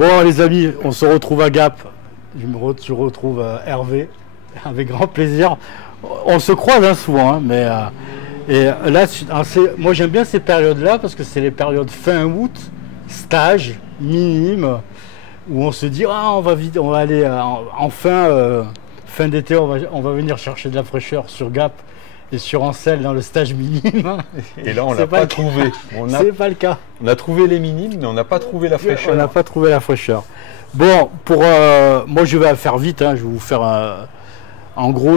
Bon les amis, on se retrouve à Gap. Je retrouve Hervé, avec grand plaisir. On se croise hein, souvent, hein, mais et là, moi j'aime bien ces périodes-là parce que c'est les périodes fin août, stage, minime, où on se dit ah on va vite, on va aller enfin fin d'été, on va venir chercher de la fraîcheur sur Gap et sur Ancel dans le stage minime. Et là on l'a pas trouvé. C'est pas le cas. On a trouvé les minimes, mais on n'a pas trouvé la fraîcheur. On n'a pas trouvé la fraîcheur. Bon, moi je vais faire vite, hein, je vais vous faire en gros,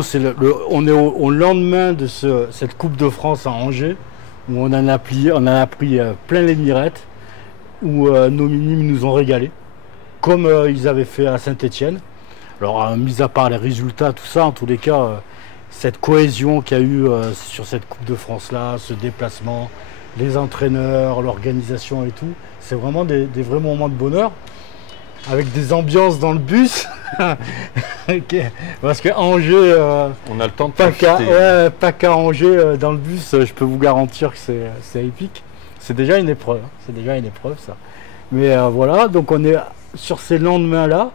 on est au lendemain de cette Coupe de France à Angers, où on en a pris plein les mirettes, où nos minimes nous ont régalé, comme ils avaient fait à Saint-Étienne. Alors, mis à part les résultats, tout ça, en tous les cas, cette cohésion qu'il y a eu sur cette Coupe de France-là, ce déplacement, les entraîneurs, l'organisation et tout, c'est vraiment des vrais moments de bonheur. Avec des ambiances dans le bus. Okay. Parce qu'à Angers, on a le temps de pas qu'à Angers dans le bus, je peux vous garantir que c'est épique. C'est déjà une épreuve, c'est déjà une épreuve ça. Mais voilà, donc on est sur ces lendemains-là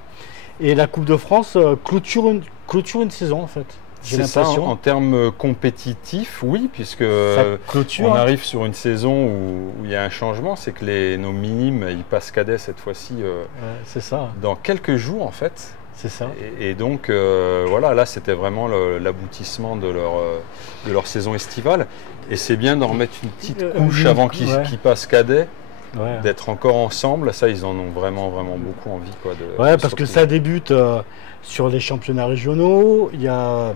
et la Coupe de France clôture une saison en fait. C'est ça, en termes compétitifs, oui, puisque on arrive sur une saison où il y a un changement, c'est que nos minimes, ils passent cadets cette fois-ci c'est ça. Dans quelques jours en fait. C'est ça. Et donc voilà, là c'était vraiment l'aboutissement de leur saison estivale. Et c'est bien d'en remettre une petite couche avant qu'ils passent cadets. Ouais. D'être encore ensemble, ça ils en ont vraiment beaucoup envie quoi, parce que ça débute sur les championnats régionaux, il y a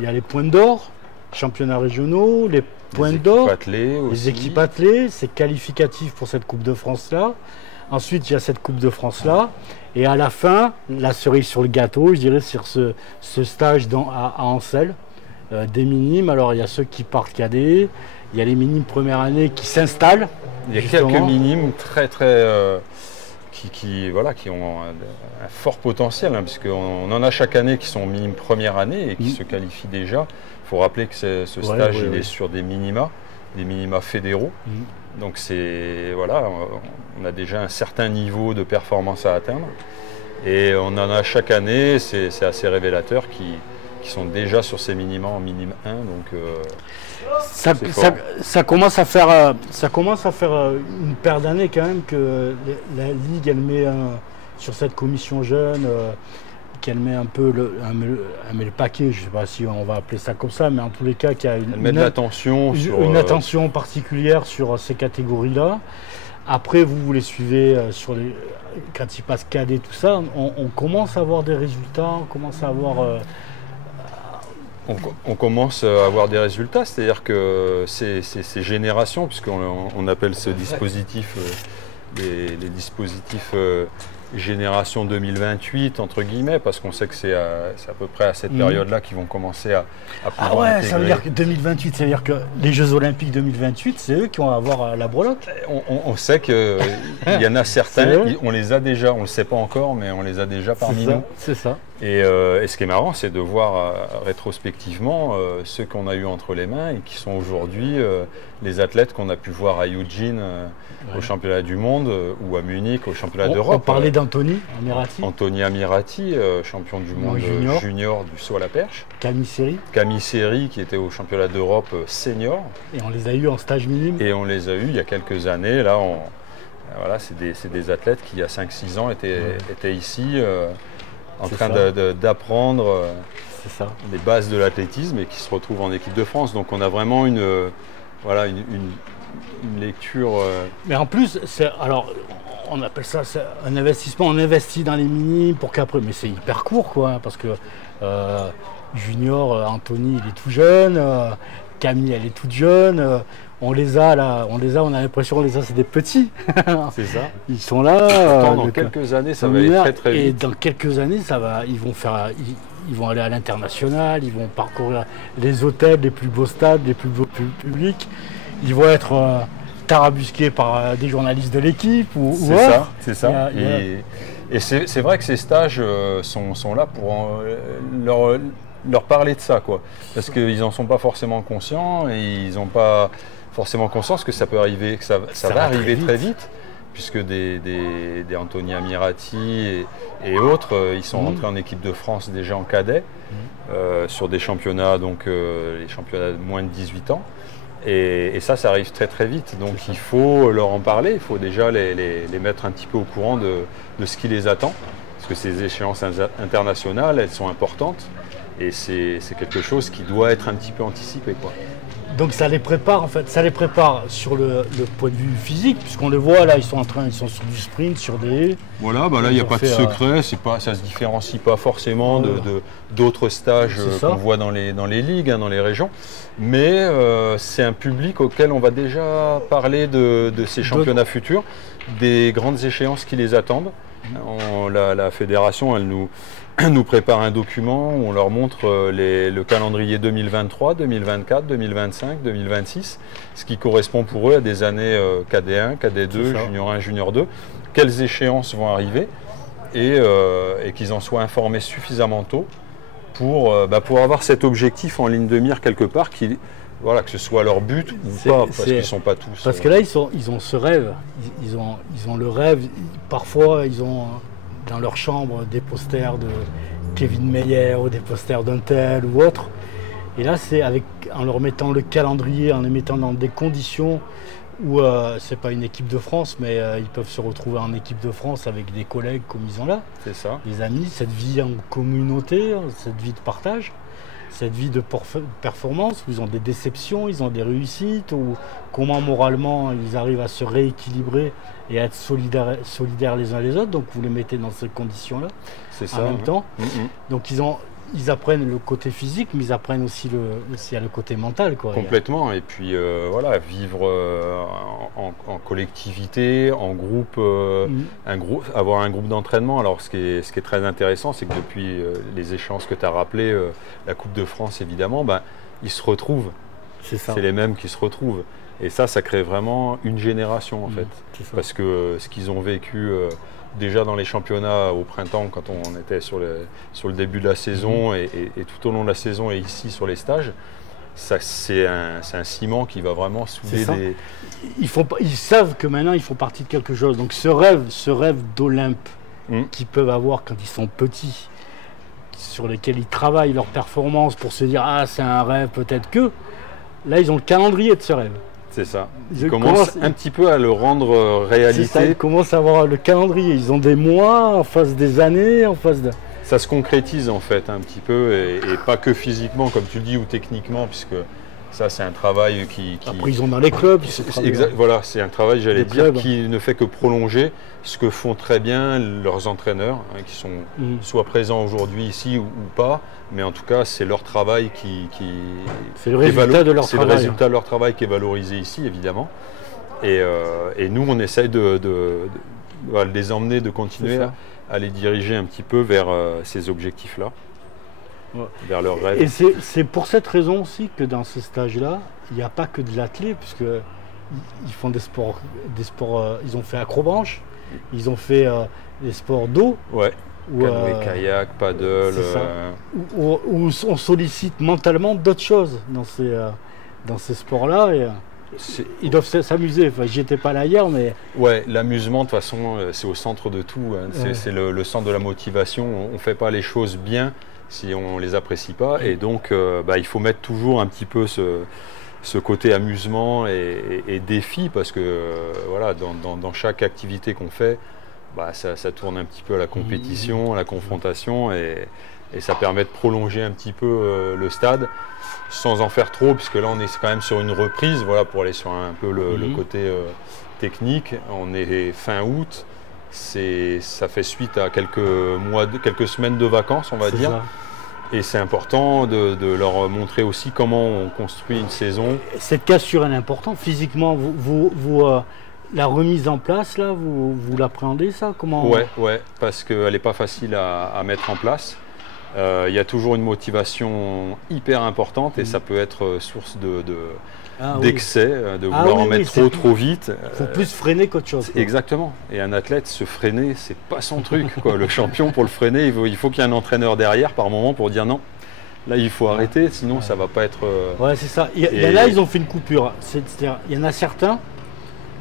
les points d'or, championnats régionaux, les points d'or, les équipes attelées, c'est qualificatif pour cette Coupe de France là. Ensuite il y a cette Coupe de France là, et à la fin, la cerise sur le gâteau, je dirais sur ce stage à Ancel, des minimes. Alors il y a ceux qui partent cadets, il y a les minimes première année qui s'installent. Il y a quelques minimes très qui ont un fort potentiel, hein, puisqu'on en a chaque année qui sont minimes première année et qui se qualifient déjà. Il faut rappeler que ce stage est sur des minima fédéraux. Donc on a déjà un certain niveau de performance à atteindre. Et on en a chaque année, c'est assez révélateur, qui sont déjà sur ces minima en minime 1. Donc, ça commence à faire une paire d'années quand même que la Ligue elle met sur cette commission jeune qu'elle met un peu elle met le paquet, je ne sais pas si on va appeler ça comme ça, mais en tous les cas qu'il y a une attention particulière sur ces catégories-là. Après vous les suivez quand ils passent cadet tout ça, on commence à avoir des résultats, on commence à avoir on commence à avoir des résultats, c'est-à-dire que ces générations, puisqu'on appelle ce dispositif les dispositifs génération 2028, entre guillemets, parce qu'on sait que c'est à peu près à cette période-là qu'ils vont commencer à pouvoir intégrer. Ça veut dire que 2028, ça veut dire que les Jeux Olympiques 2028, c'est eux qui vont avoir la breloque. On sait qu'il y en a certains, on les a déjà, on ne le sait pas encore, mais on les a déjà parmi nous. C'est ça. Et ce qui est marrant, c'est de voir rétrospectivement ceux qu'on a eu entre les mains et qui sont aujourd'hui les athlètes qu'on a pu voir à Eugene au championnat du monde ou à Munich au championnat d'Europe. On parlait d'Anthony Amirati. Anthony Amirati, champion du monde junior du saut à la perche. Camille Seri qui était au championnat d'Europe senior. Et on les a eu en stage minime. Et on les a eu il y a quelques années. Là, voilà, c'est des athlètes qui, il y a 5-6 ans, étaient ici en train d'apprendre les bases de l'athlétisme et qui se retrouvent en équipe de France. Donc on a vraiment une lecture. Mais en plus, on appelle ça un investissement. On investit dans les minimes pour qu'après, mais c'est hyper court quoi, parce que junior, Anthony il est tout jeune, Camille elle est toute jeune. On a l'impression c'est des petits. C'est ça. Ils sont là. Dans quelques années, ça va aller très très vite. Et dans quelques années, ils vont aller à l'international, ils vont parcourir les hôtels, les plus beaux stades, les plus beaux publics. Ils vont être tarabusqués par des journalistes de l'équipe C'est ça. Et c'est vrai que ces stages sont là pour leur parler de ça, quoi. Parce qu'ils n'en sont pas forcément conscients et ils n'ont pas forcément conscience que ça peut arriver, que ça va arriver très vite, puisque des Anthony Amirati et autres, ils sont rentrés en équipe de France déjà en cadet, sur des championnats, donc les championnats de moins de 18 ans. Et ça arrive très très vite. Donc il faut leur en parler, il faut déjà les mettre un petit peu au courant de ce qui les attend. Parce que ces échéances internationales, elles sont importantes. Et c'est quelque chose qui doit être un petit peu anticipé, quoi. Donc ça les prépare en fait, ça les prépare sur le point de vue physique, puisqu'on les voit là, ils sont sur du sprint, sur des haies. Voilà, là il n'y a pas de secret, ça ne se différencie pas forcément d'autres stages qu'on voit dans les ligues, dans les régions. Mais c'est un public auquel on va déjà parler de ces championnats futurs, des grandes échéances qui les attendent. La fédération, elle nous prépare un document où on leur montre le calendrier 2023, 2024, 2025, 2026, ce qui correspond pour eux à des années KD1, KD2, Junior 1, Junior 2, quelles échéances vont arriver et qu'ils en soient informés suffisamment tôt pour avoir cet objectif en ligne de mire quelque part, voilà, que ce soit leur but ou pas, parce qu'ils ne sont pas tous... Parce que là, ils ont ce rêve, ils ont le rêve, parfois ils ont dans leur chambre des posters de Kevin Meyer ou des posters d'un tel ou autre. Et là, c'est en leur mettant le calendrier, en les mettant dans des conditions où c'est pas une équipe de France, mais ils peuvent se retrouver en équipe de France avec des collègues comme ils ont là. C'est ça. Des amis, cette vie en communauté, cette vie de partage. Cette vie de performance, où ils ont des déceptions, ils ont des réussites, ou comment moralement ils arrivent à se rééquilibrer et à être solidaires les uns les autres. Donc vous les mettez dans ces conditions-là en même temps. Donc ils apprennent le côté physique, mais ils apprennent aussi le côté mental, quoi. Complètement. Et puis voilà, vivre en collectivité, en groupe, avoir un groupe d'entraînement. Alors ce qui est très intéressant, c'est que depuis les échéances que tu as rappelées, la Coupe de France évidemment, ils se retrouvent. C'est les mêmes qui se retrouvent. Et ça crée vraiment une génération en fait. Parce que ce qu'ils ont vécu déjà dans les championnats au printemps, quand on était sur le début de la saison et tout au long de la saison et ici sur les stages, c'est un ciment qui va vraiment souder des... Ils savent que maintenant ils font partie de quelque chose. Donc ce rêve d'Olympe qu'ils peuvent avoir quand ils sont petits, sur lesquels ils travaillent leur performance pour se dire « Ah, c'est un rêve, peut-être que… » Là, ils ont le calendrier de ce rêve. C'est ça. Ils commencent un petit peu à le rendre réalité. C'est ça, ils commencent à avoir le calendrier. Ils ont des mois en face des années, en face de... Ça se concrétise en fait un petit peu, et pas que physiquement, comme tu le dis, ou techniquement, puisque ça c'est un travail qui... Après ils ont dans les clubs. Voilà, c'est un travail, j'allais dire, qui ne fait que prolonger ce que font très bien leurs entraîneurs, qui sont soit présents aujourd'hui ici ou pas, mais en tout cas c'est leur travail c'est le résultat de leur travail. C'est le résultat de leur travail qui est valorisé ici, évidemment. Et nous on essaye de les emmener, de continuer à les diriger un petit peu vers ces objectifs-là. Vers leurs rêves. Et c'est pour cette raison aussi que dans ces stages-là, il n'y a pas que de l'athlé, puisque ils font des sports, ils ont fait acrobranche, ils ont fait des sports d'eau. Ouais. Canoë, kayak, paddle. Où on sollicite mentalement d'autres choses dans ces sports-là. Et, ils doivent s'amuser. Enfin, j'y étais pas là hier, mais... Ouais, l'amusement, de toute façon, c'est au centre de tout. Hein. C'est le centre de la motivation. On ne fait pas les choses bien si on ne les apprécie pas. Et donc, il faut mettre toujours un petit peu ce côté amusement et défi, parce que voilà, dans chaque activité qu'on fait, ça tourne un petit peu à la compétition, à la confrontation, et ça permet de prolonger un petit peu le stade sans en faire trop, puisque là on est quand même sur une reprise, voilà, pour aller sur un peu le côté technique. On est fin août, ça fait suite à quelques semaines de vacances, on va dire. Ça. Et c'est important de leur montrer aussi comment on construit une saison. Cette cassure elle est importante. Physiquement, la remise en place, là, vous l'appréhendez, ça? Comment... Ouais, parce qu'elle n'est pas facile à mettre en place. Il y a toujours une motivation hyper importante, et ça peut être source d'excès, de vouloir en mettre trop vite. Il faut plus freiner qu'autre chose. Exactement. Et un athlète, se freiner, c'est pas son truc, quoi. Le champion, pour le freiner, il faut qu'il y ait un entraîneur derrière par moment pour dire non. Là, il faut arrêter, sinon ça va pas être... Ouais, c'est ça. Là, ils ont fait une coupure. C'est-à-dire, il y en a certains,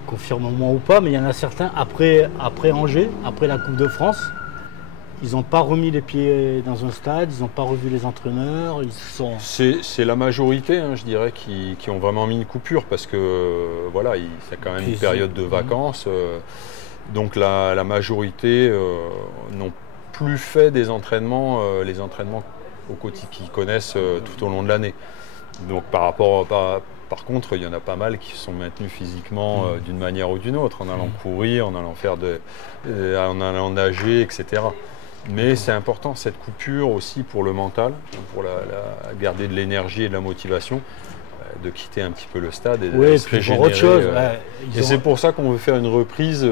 confirme-moi ou pas, mais il y en a certains, après Angers, après la Coupe de France, ils n'ont pas remis les pieds dans un stade, ils n'ont pas revu les entraîneurs, ils sont... C'est la majorité, hein, je dirais, qui ont vraiment mis une coupure parce que voilà, c'est quand même une période de vacances. Donc la majorité n'ont plus fait des entraînements, les entraînements au quotidien qu'ils connaissent tout au long de l'année. Donc par contre, il y en a pas mal qui sont maintenus physiquement d'une manière ou d'une autre, en allant courir, en allant en allant nager, etc. Mais c'est important cette coupure aussi pour le mental, pour garder de l'énergie et de la motivation, de quitter un petit peu le stade et de se régénérer. Autre chose, et c'est pour ça qu'on veut faire une reprise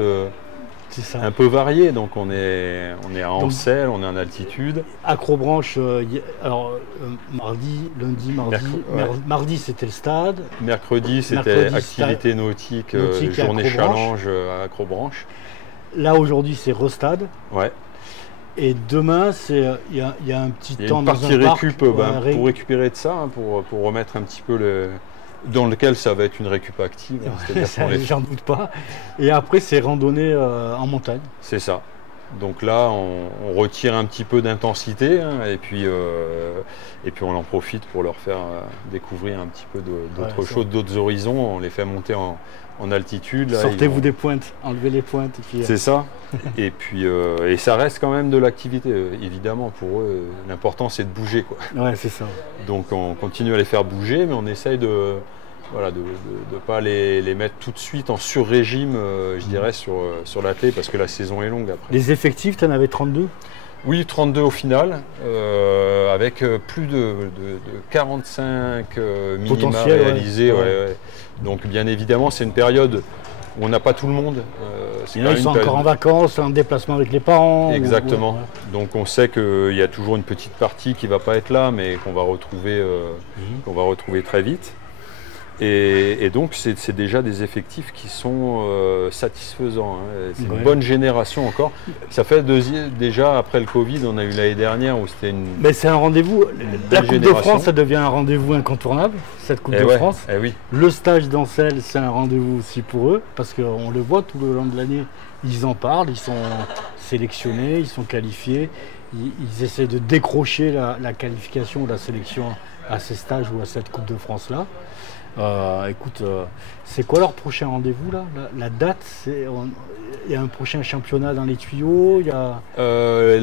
un peu variée. Donc on est à Ancel, on est en altitude. Acrobranche, lundi, mardi c'était le stade. Mercredi c'était activité nautique journée challenge à Acrobranche. Là aujourd'hui c'est Restade. Ouais. Et demain, il y a un petit temps dans un parc pour récupérer de ça, hein, pour remettre un petit peu dans lequel ça va être une récup active. J'en doute pas. Et après, c'est randonnée en montagne. C'est ça. Donc là, on retire un petit peu d'intensité hein, et puis on en profite pour leur faire découvrir un petit peu d'autres choses, d'autres horizons. On les fait monter en altitude. Sortez-vous des pointes, enlevez les pointes. C'est ça. Et puis et ça reste quand même de l'activité. Évidemment, pour eux, l'important c'est de bouger, quoi. Ouais, c'est ça. Donc on continue à les faire bouger, mais on essaye de pas les mettre tout de suite en sur-régime, je dirais, sur l'athlète, parce que la saison est longue après. Les effectifs, tu en avais 32 ? Oui, 32 au final, avec plus de 45 minima réalisés. Ouais. Donc bien évidemment, c'est une période où on n'a pas tout le monde. Ils sont encore en vacances, en déplacement avec les parents. Exactement. Donc on sait qu'il y a toujours une petite partie qui ne va pas être là, mais qu'on va retrouver très vite. Et donc c'est déjà des effectifs qui sont satisfaisants. Hein. C'est une bonne génération encore. Ça fait déjà après le Covid, on a eu l'année dernière où c'était une. Mais c'est un rendez-vous. La Coupe de France, ça devient un rendez-vous incontournable. Cette Coupe de France. Oui. Le stage d'Ancel, c'est un rendez-vous aussi pour eux parce qu'on le voit tout le long de l'année. Ils en parlent, ils sont sélectionnés, ils sont qualifiés. Ils essaient de décrocher la qualification ou la sélection à ces stages ou à cette Coupe de France là. Écoute, c'est quoi leur prochain rendez-vous là ? La date, il y a un prochain championnat dans les tuyaux. Il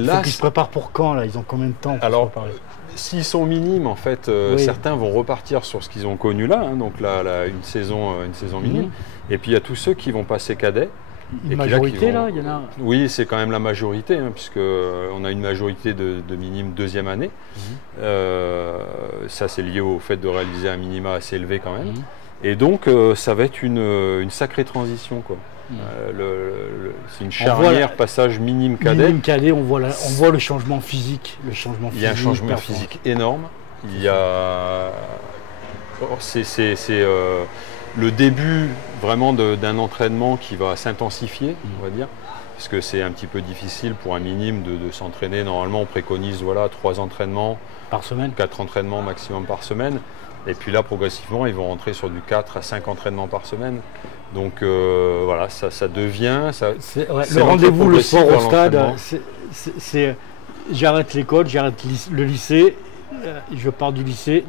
faut qu'ils se préparent pour quand là ? Ils ont combien de temps pour se préparer ? S'ils sont minimes, en fait, certains vont repartir sur ce qu'ils ont connu là, hein, donc là, une saison minime. Et puis il y a tous ceux qui vont passer cadet. Une majorité là, il y en a. Oui, c'est quand même la majorité, hein, puisqu'on a une majorité de minimes deuxième année. Ça, c'est lié au fait de réaliser un minima assez élevé quand même. Et donc, ça va être une sacrée transition, quoi. C'est une charnière, passage minime cadet. Minime cadet, on voit le changement physique. Il y a un changement physique énorme. Il y a. C'est le début vraiment d'un entraînement qui va s'intensifier, on va dire, parce que c'est un petit peu difficile pour un minime de s'entraîner. Normalement, on préconise 3 entraînements par semaine, 4 entraînements maximum par semaine. Et puis là, progressivement, ils vont rentrer sur du 4 à 5 entraînements par semaine. Donc voilà, ça devient... le rendez-vous le soir au stade, c'est j'arrête l'école, j'arrête le lycée, je pars du lycée,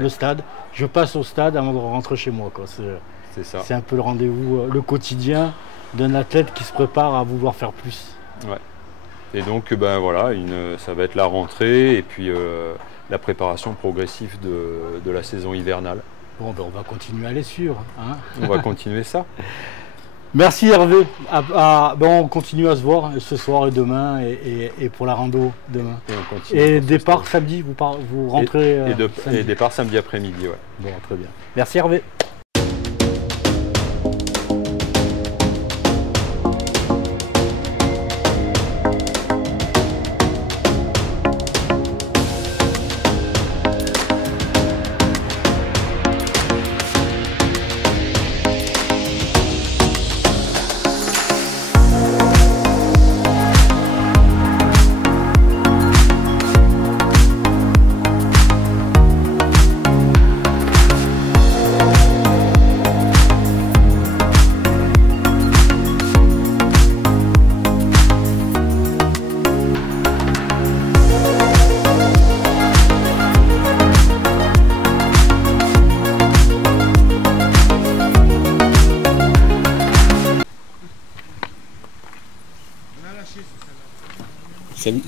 le stade, je passe au stade avant de rentrer chez moi. C'est ça. C'est un peu le rendez-vous, le quotidien d'un athlète qui se prépare à vouloir faire plus. Ouais. Et donc voilà, ça va être la rentrée et puis la préparation progressive de la saison hivernale. Bon, on va continuer à les suivre. Hein. On va continuer ça. Merci Hervé. On continue à se voir ce soir et demain et pour la rando demain. Et départ samedi, vous rentrez et départ samedi après-midi, ouais. Bon, très bien. Merci Hervé.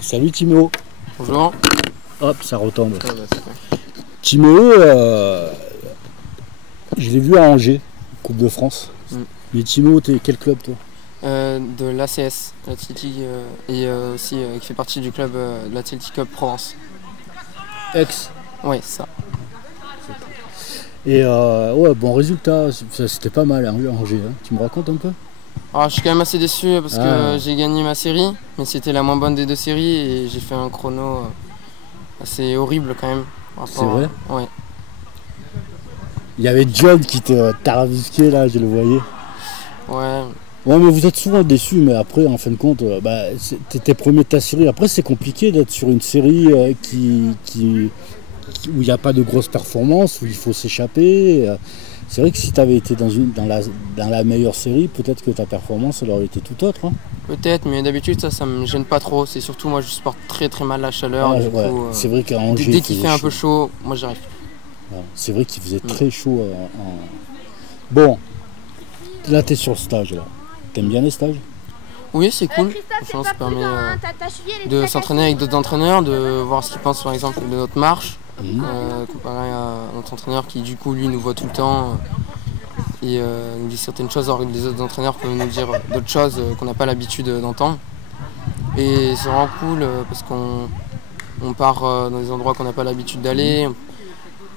Salut Timéo. Bonjour. Hop, ça retombe. Ah bah, c'est bon. Timéo, je l'ai vu à Angers, Coupe de France. Mais Timéo, t'es quel club toi? De l'ACS, l'Athletic, et aussi qui fait partie du club de l'Athletic Club Provence. Ex. Ouais, c'est ça. Et ouais, bon résultat, c'était pas mal à Angers. Hein. Tu me racontes un peu? Alors, je suis quand même assez déçu parce que j'ai gagné ma série, mais c'était la moins bonne des deux séries et j'ai fait un chrono assez horrible quand même. C'est vrai? Ouais. Il y avait John qui te tarabisquait là, je le voyais. Ouais. Ouais, mais vous êtes souvent déçus, mais après, en fin de compte, t'étais premier de ta série. Après, c'est compliqué d'être sur une série où il n'y a pas de grosses performances, où il faut s'échapper. C'est vrai que si tu avais été dans la meilleure série, peut-être que ta performance elle aurait été tout autre. Hein. Peut-être, mais d'habitude ça me gêne pas trop. C'est surtout moi je supporte très très mal la chaleur. Ah, du ouais. coup, c'est vrai qu'à Angers, dès qu'il fait un peu chaud, moi j'y arrive plus. Ouais, c'est vrai qu'il faisait très chaud. Bon, là tu es sur le stage. T'aimes bien les stages? Oui, c'est cool. Franchement, ça permet de s'entraîner avec d'autres entraîneurs, de voir ce qu'ils pensent par exemple de notre marche. Comparé à notre entraîneur qui du coup lui nous voit tout le temps et nous dit certaines choses alors que les autres entraîneurs peuvent nous dire d'autres choses qu'on n'a pas l'habitude d'entendre. Et c'est vraiment cool parce qu'on part dans des endroits qu'on n'a pas l'habitude d'aller.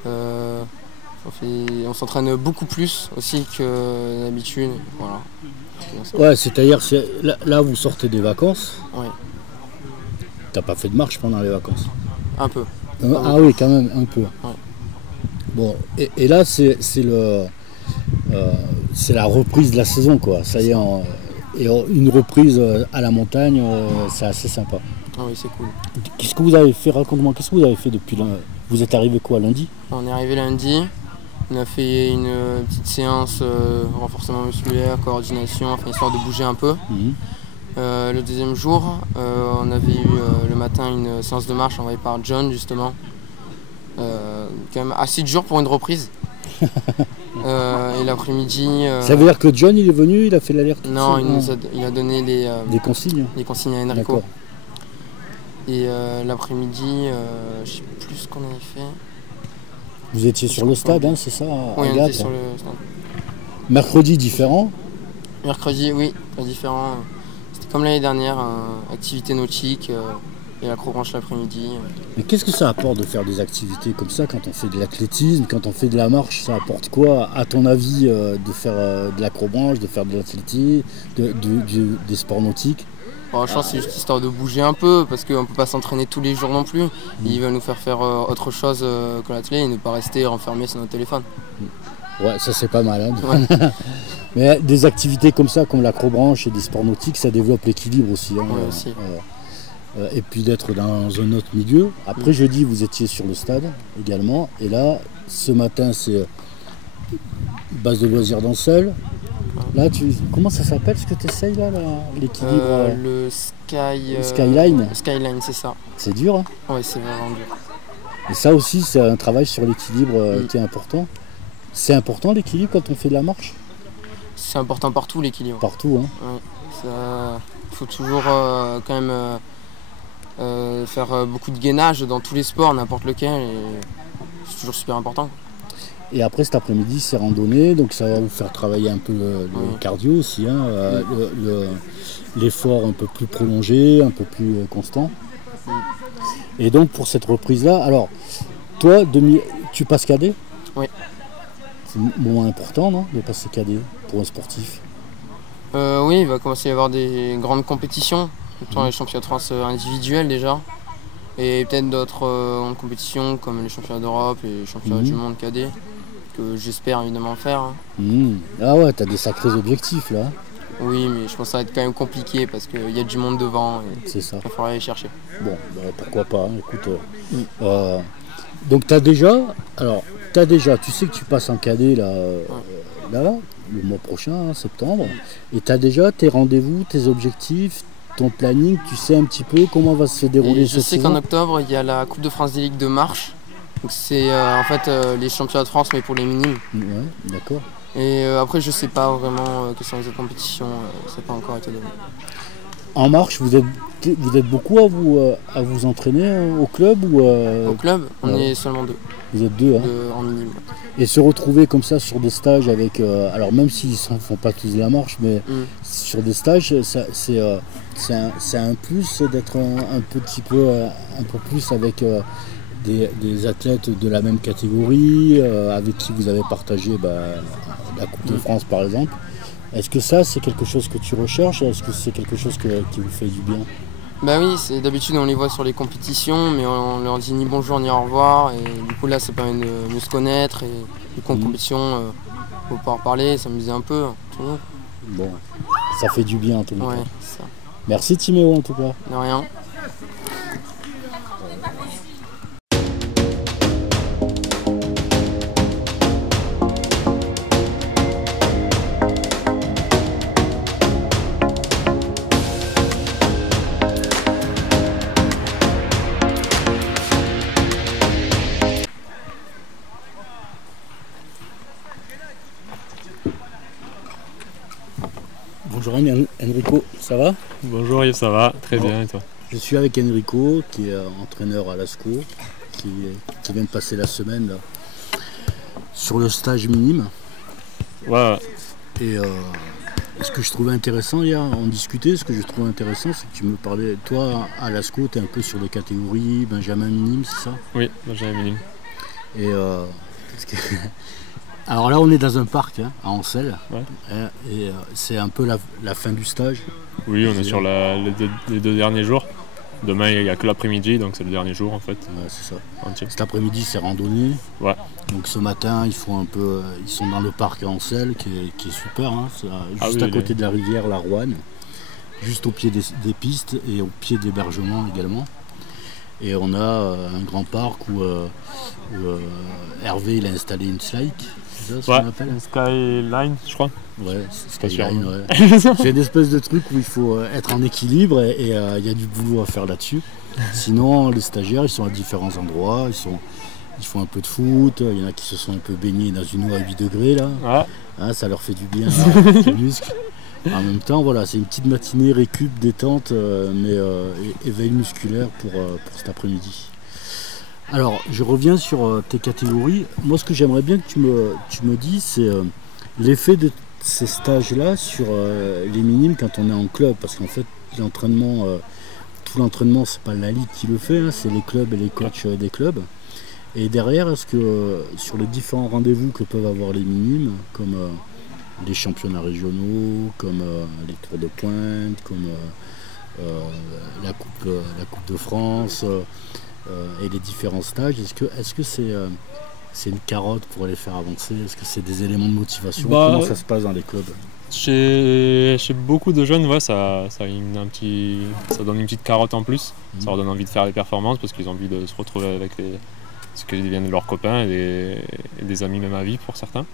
On s'entraîne beaucoup plus aussi que d'habitude. Voilà. Ouais, c'est-à-dire là vous sortez des vacances. Ouais. T'as pas fait de marche pendant les vacances? Un peu. Ah oui, quand même, un peu. Ouais. Bon, et là, c'est la reprise de la saison, quoi. Ça y est, et une reprise à la montagne, c'est assez sympa. Ah oui, c'est cool. Qu'est-ce que vous avez fait? Raconte-moi, qu'est-ce que vous avez fait depuis là? Vous êtes arrivé quoi, lundi? On est arrivé lundi. On a fait une petite séance renforcement musculaire, coordination, enfin histoire de bouger un peu. Le deuxième jour, on avait eu le matin une séance de marche envoyée par John justement. Quand même assez dur pour une reprise. Et l'après-midi. Ça veut dire que John il est venu, il a fait l'alerte? Non, il a donné des consignes. Des consignes à Enrico. Et l'après-midi, je sais plus ce qu'on avait fait. Vous étiez sur le stade, hein, c'est ça? Oui, on était sur le stade. Mercredi différent? Mercredi, oui, très différent. C'était comme l'année dernière, activité nautique et l'acrobranche l'après-midi. Mais qu'est-ce que ça apporte de faire des activités comme ça quand on fait de l'athlétisme, quand on fait de la marche? Ça apporte quoi, à ton avis, de faire de l'acrobranche, de faire de l'athlétisme, des sports nautiques? Bon, je pense que c'est juste histoire de bouger un peu parce qu'on ne peut pas s'entraîner tous les jours non plus. Ils veulent nous faire autre chose que l'athlé et ne pas rester enfermés sur notre téléphone. Ouais, ça c'est pas mal. Hein. Ouais. Mais des activités comme ça, comme l'acrobranche et des sports nautiques, ça développe l'équilibre aussi. Hein, ouais, aussi. Et puis d'être dans un autre milieu. Après jeudi, vous étiez sur le stade également. Et là, ce matin, c'est base de loisirs d'Ansel. Là, comment ça s'appelle ce que tu essayes là, l'équilibre le Skyline. Skyline, c'est ça. C'est dur, hein? Oui, c'est vraiment dur. Et ça aussi, c'est un travail sur l'équilibre qui est important. C'est important l'équilibre quand on fait de la marche? C'est important partout l'équilibre. Partout, hein? Ouais. Il faut toujours quand même faire beaucoup de gainage dans tous les sports, n'importe lequel. Et c'est toujours super important. Et après cet après-midi, c'est randonnée, donc ça va vous faire travailler un peu le cardio aussi, hein, l'effort un peu plus prolongé, un peu plus constant. Et donc pour cette reprise-là, alors toi, tu passes cadet? Oui. C'est un moment important, non, de passer cadet pour un sportif? Oui, il va commencer à y avoir des grandes compétitions, notamment les championnats de France individuels déjà, et peut-être d'autres compétitions comme les championnats d'Europe et les championnats du monde cadet. Que j'espère évidemment faire. Hein. Ah ouais, t'as des sacrés objectifs là. Oui, mais je pense que ça va être quand même compliqué parce qu'il y a du monde devant. C'est ça. Il va falloir aller chercher. Bon, pourquoi pas, hein, écoute. Donc tu sais que tu passes en cadet là, le mois prochain, hein, septembre, et tu as déjà tes rendez-vous, tes objectifs, ton planning, tu sais un petit peu comment va se dérouler cette saison? Je sais qu'en octobre, il y a la Coupe de France des ligues de marche. Donc c'est en fait les championnats de France mais pour les minimes. Ouais, d'accord. Et après je sais pas vraiment quelles sont les autres compétitions, ça n'a pas encore été donné. En marche, vous êtes beaucoup à vous entraîner au club ou Au club, on est seulement 2. Vous êtes 2, hein. En minime. Et se retrouver comme ça sur des stages avec... alors même s'ils ne font pas tous de la marche, mais sur des stages, c'est un plus d'être un peu plus avec des athlètes de la même catégorie, avec qui vous avez partagé la Coupe de France par exemple. Est-ce que ça, c'est quelque chose que tu recherches? Est-ce que c'est quelque chose qui vous fait du bien? Bah oui, d'habitude on les voit sur les compétitions, mais on leur dit ni bonjour ni au revoir, et du coup là ça permet de mieux se connaître, et du coup en compétition, on peut pouvoir parler, s'amuser un peu, tout le monde. Bon, ça fait du bien en tout cas. Ouais, c'est ça. Merci Timéo en tout cas. De rien. Bonjour Enrico, ça va? Bonjour Yves, ça va? Très bien, et toi? Je suis avec Enrico, qui est entraîneur à l'ASCO, qui vient de passer la semaine là, sur le stage minime. Ouais. Et ce que je trouvais intéressant hier, on discutait, ce que je trouvais intéressant, c'est que tu me parlais, toi à l'ASCO, tu es un peu sur des catégories Benjamin minime, c'est ça? Oui, Benjamin minime. Et alors là, on est dans un parc à Ancel, ouais. Et c'est un peu la fin du stage. Oui, on est sur les deux derniers jours. Demain, il n'y a que l'après-midi, donc c'est le dernier jour en fait. Ouais, c'est ça. Entier. Cet après-midi, c'est randonnée. Ouais. Donc ce matin, ils sont dans le parc à Ancel, qui est super, hein. Juste à côté de la rivière, la Roanne, juste au pied des pistes et au pied d'hébergement également. Et on a un grand parc où Hervé il a installé une slide. C'est ça ce qu'on appelle? Skyline, je crois. Ouais, Skyline, ouais. C'est une espèce de truc où il faut être en équilibre et il y a du boulot à faire là-dessus. Sinon, les stagiaires, ils sont à différents endroits, ils font un peu de foot, il y en a qui se sont un peu baignés dans une eau à 8 degrés là. Ouais. Ah, ça leur fait du bien, les muscles. En même temps, voilà, c'est une petite matinée récup, détente, mais éveil musculaire pour cet après-midi. Alors, je reviens sur tes catégories. Moi, ce que j'aimerais bien que tu me dises, c'est l'effet de ces stages-là sur les minimes quand on est en club. Parce qu'en fait, l'entraînement, tout l'entraînement, c'est pas la ligue qui le fait, hein, c'est les clubs et les coachs des clubs. Et derrière, est-ce que sur les différents rendez-vous que peuvent avoir les minimes, comme les championnats régionaux, comme les tours de pointe, comme la coupe de France et les différents stages, est-ce que c'est une carotte pour les faire avancer? Est-ce que c'est des éléments de motivation? Comment ça se passe dans les clubs? Chez beaucoup de jeunes, ouais, ça donne une petite carotte en plus. Ça leur donne envie de faire les performances parce qu'ils ont envie de se retrouver avec ce qui deviennent leurs copains et des amis même à vie pour certains.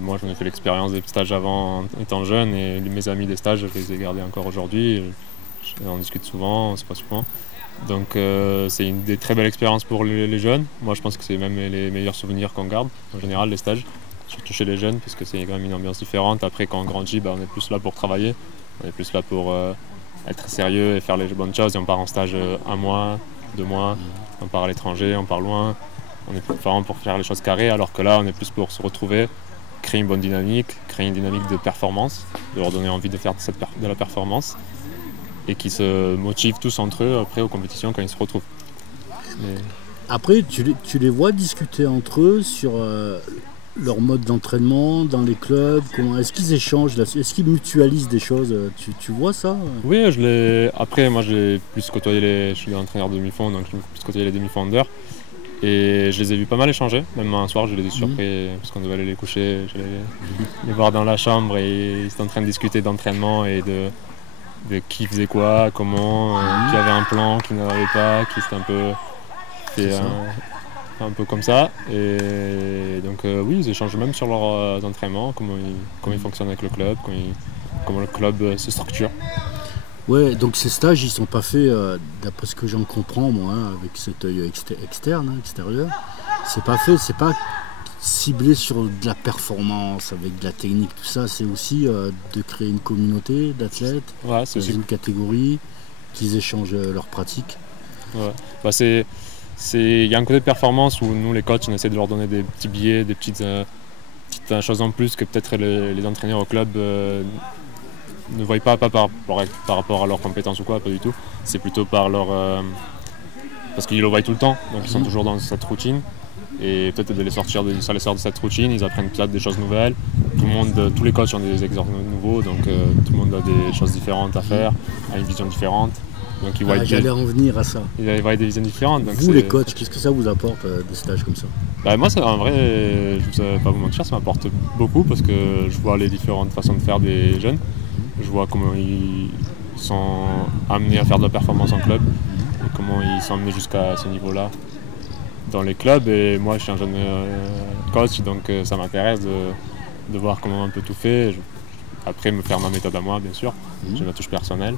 Moi, j'en ai fait l'expérience des stages avant étant jeune et mes amis des stages, je les ai gardés encore aujourd'hui. On discute souvent, on se voit souvent. Donc c'est une des très belles expériences pour les jeunes. Moi, je pense que c'est même les meilleurs souvenirs qu'on garde en général, les stages, surtout chez les jeunes, parce que c'est quand même une ambiance différente. Après, quand on grandit, on est plus là pour travailler, on est plus là pour être sérieux et faire les bonnes choses. Et on part en stage 1 mois, 2 mois, on part à l'étranger, on part loin. On est plus vraiment pour faire les choses carrées, alors que là, on est plus pour se retrouver, créer une bonne dynamique, créer une dynamique de performance, de leur donner envie de faire de la performance et qui se motivent tous entre eux après aux compétitions quand ils se retrouvent. Après, tu les vois discuter entre eux sur leur mode d'entraînement dans les clubs. Est-ce qu'ils échangent là-dessus? Est-ce qu'ils mutualisent des choses? Tu vois ça? Oui, après moi j'ai plus côtoyé je suis entraîneur de demi-fond, donc j'ai plus côtoyé les demi-fondeurs. Et je les ai vus pas mal échanger, même un soir je les ai surpris parce qu'on devait aller les coucher, je les voir dans la chambre et ils étaient en train de discuter d'entraînement et de qui faisait quoi, comment, qui avait un plan, qui n'en avait pas, qui s'était un peu fait un peu comme ça. Et donc oui, ils échangent même sur leurs entraînements, comment ils fonctionnent avec le club, comment le club se structure. Ouais, donc ces stages, ils sont pas faits, d'après ce que j'en comprends moi, avec cet œil extérieur. C'est pas ciblé sur de la performance, avec de la technique, tout ça, c'est aussi de créer une communauté d'athlètes, c'est aussi une catégorie, qu'ils échangent leurs pratiques. Ouais. Bah, il y a un côté de performance où nous, les coachs, on essaie de leur donner des petits billets, des petites choses en plus que peut-être les entraîneurs au club ne voient pas par rapport à leurs compétences ou quoi, pas du tout. C'est plutôt par parce qu'ils le voient tout le temps, donc ils sont toujours dans cette routine. Et peut-être de ça les sort de cette routine, ils apprennent peut-être des choses nouvelles. Tous les coachs ont des exemples nouveaux, donc tout le monde a des choses différentes à faire, a une vision différente. Donc j'allais en venir à ça. Ils voient des visions différentes. Donc vous les coachs, qu'est-ce que ça vous apporte des stages comme ça? Moi, en vrai, je ne vais pas vous mentir, ça m'apporte beaucoup parce que je vois les différentes façons de faire des jeunes. Je vois comment ils sont amenés à faire de la performance en club et comment ils sont amenés jusqu'à ce niveau-là dans les clubs. Et moi, je suis un jeune coach, donc ça m'intéresse de voir comment on peut tout faire. Après, me faire ma méthode à moi, bien sûr. J'ai ma touche personnelle.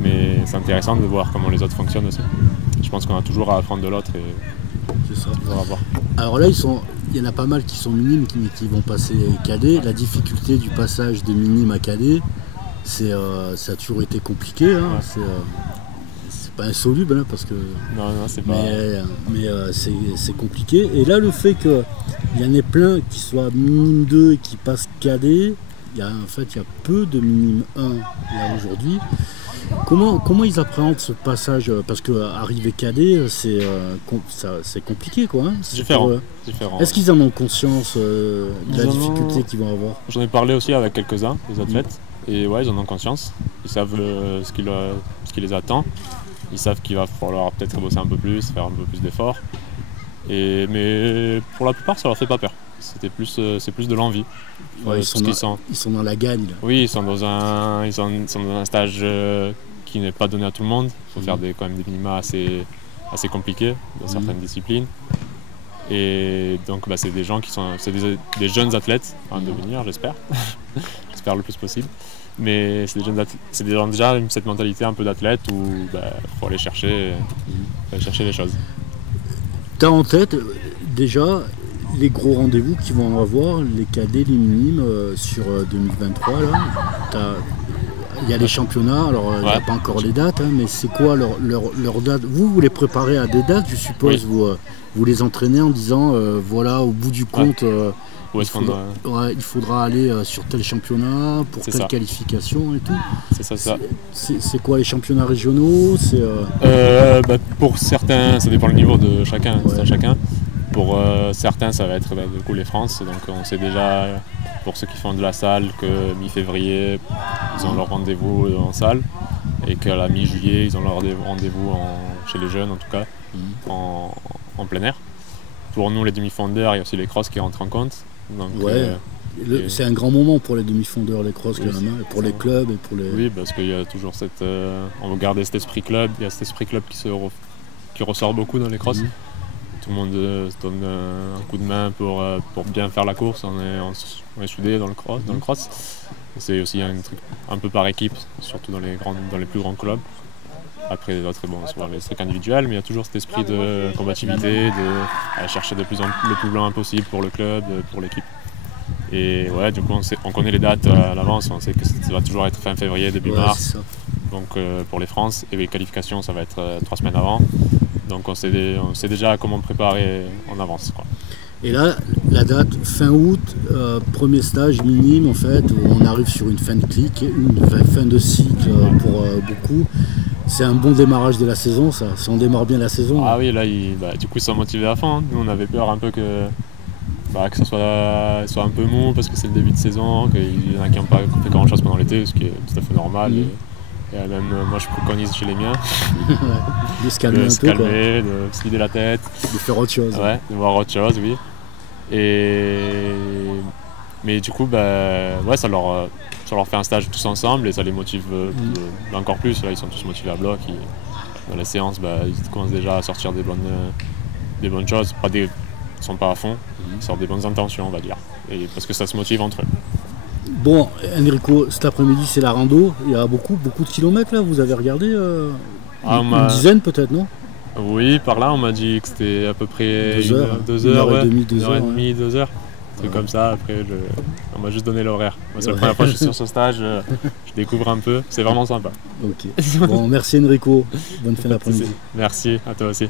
Mais c'est intéressant de voir comment les autres fonctionnent aussi. Je pense qu'on a toujours à apprendre de l'autre et c'est ça. On va voir. Alors là, il y en a pas mal qui sont minimes, qui vont passer cadet. La difficulté du passage de minime à cadet, ça a toujours été compliqué. Hein. C'est pas insoluble, hein, parce que. Non, c'est pas. Mais c'est compliqué. Et là, le fait qu'il y en ait plein qui soient minime 2 et qui passent cadet, il y a peu de minime 1 là aujourd'hui. Comment ils appréhendent ce passage? Parce qu'arriver cadet, c'est compliqué, quoi. Hein. C'est différent. Est-ce qu'ils en ont conscience de la difficulté qu'ils vont avoir? J'en ai parlé aussi avec quelques-uns, des athlètes, et ouais, ils en ont conscience. Ils savent ce qui les attend. Ils savent qu'il va falloir peut-être bosser un peu plus, faire un peu plus d'efforts. Mais pour la plupart, ça leur fait pas peur. C'est plus de l'envie. Ouais, ils sont dans la gagne. Là. Oui, ils sont dans un stage qui n'est pas donné à tout le monde. Il faut faire quand même des minima assez compliqués dans certaines disciplines. Et donc c'est des gens c'est des jeunes athlètes à devenir, j'espère. J'espère le plus possible. Mais c'est des gens déjà cette mentalité un peu d'athlète où faut aller chercher les choses. Tu as en tête déjà les gros rendez-vous qu'ils vont avoir, les cadets, les minimes sur 2023 là. Il y a les championnats, alors il n'y a pas encore les dates, hein, mais c'est quoi leur date? Vous les préparez à des dates, je suppose, vous les entraînez en disant voilà, au bout du compte, il faudra aller sur tel championnat, pour telle qualification et tout. C'est ça. C'est quoi les championnats régionaux? Pour certains, ça dépend le niveau de chacun. Pour certains, ça va être du coup les France. Donc on sait déjà, pour ceux qui font de la salle, que mi-février, ils ont leur rendez-vous en salle. Et qu'à la mi-juillet, ils ont leur rendez-vous chez les jeunes, en tout cas, en plein air. Pour nous, les demi-fondeurs, il y a aussi les crosses qui rentrent en compte. Donc, c'est un grand moment pour les demi-fondeurs, les crosses, pour les clubs et pour les... Oui, parce qu'il y a toujours on veut garder cet esprit club. Il y a cet esprit club qui ressort beaucoup dans les crosses. Tout le monde se donne un coup de main pour bien faire la course. On est soudés dans le cross. C'est aussi un truc un peu par équipe, surtout dans les plus grands clubs. Après les autres, souvent les trucs individuels, mais il y a toujours cet esprit de combativité, d'aller chercher le plus loin possible pour le club, pour l'équipe. Et ouais, du coup, on connaît les dates à l'avance, on sait que ça va toujours être fin février, début mars. Donc pour les France, et les qualifications, ça va être 3 semaines avant. Donc on sait déjà comment préparer en avance, quoi. Et là, la date fin août, premier stage minime en fait, où on arrive sur une fin de cycle pour beaucoup. C'est un bon démarrage de la saison, ça. Si on démarre bien la saison. Ah oui, là, du coup, ils sont motivés à fond. Hein. Nous, on avait peur un peu que ça soit un peu mou parce que c'est le début de saison, qu'il y en a qui n'ont pas fait grand-chose pendant l'été, ce qui est tout à fait normal. Et même moi, je préconise chez les miens de se calmer de se vider la tête. De faire autre chose. Ouais, de voir autre chose, oui. Mais du coup, ça leur fait un stage tous ensemble et ça les motive encore plus. Là, ils sont tous motivés à bloc. Dans les séances, ils commencent déjà à sortir des bonnes choses. Ils ne sont pas à fond, ils sortent des bonnes intentions, on va dire. Et parce que ça se motive entre eux. Bon, Enrico, cet après-midi, c'est la rando. Il y a beaucoup de kilomètres là. Vous avez regardé une dizaine peut-être, non? Oui, par là, on m'a dit que c'était à peu près 2 heures, 2 heures, une heure et ouais, demie, 2 heures, 1h30, 2 heures. Un truc comme ça, après, on m'a juste donné l'horaire. Moi, c'est la première fois que je suis sur ce stage, je découvre un peu, c'est vraiment sympa. Ok. Bon, merci Enrico, bonne fin d'après-midi. Merci, à toi aussi.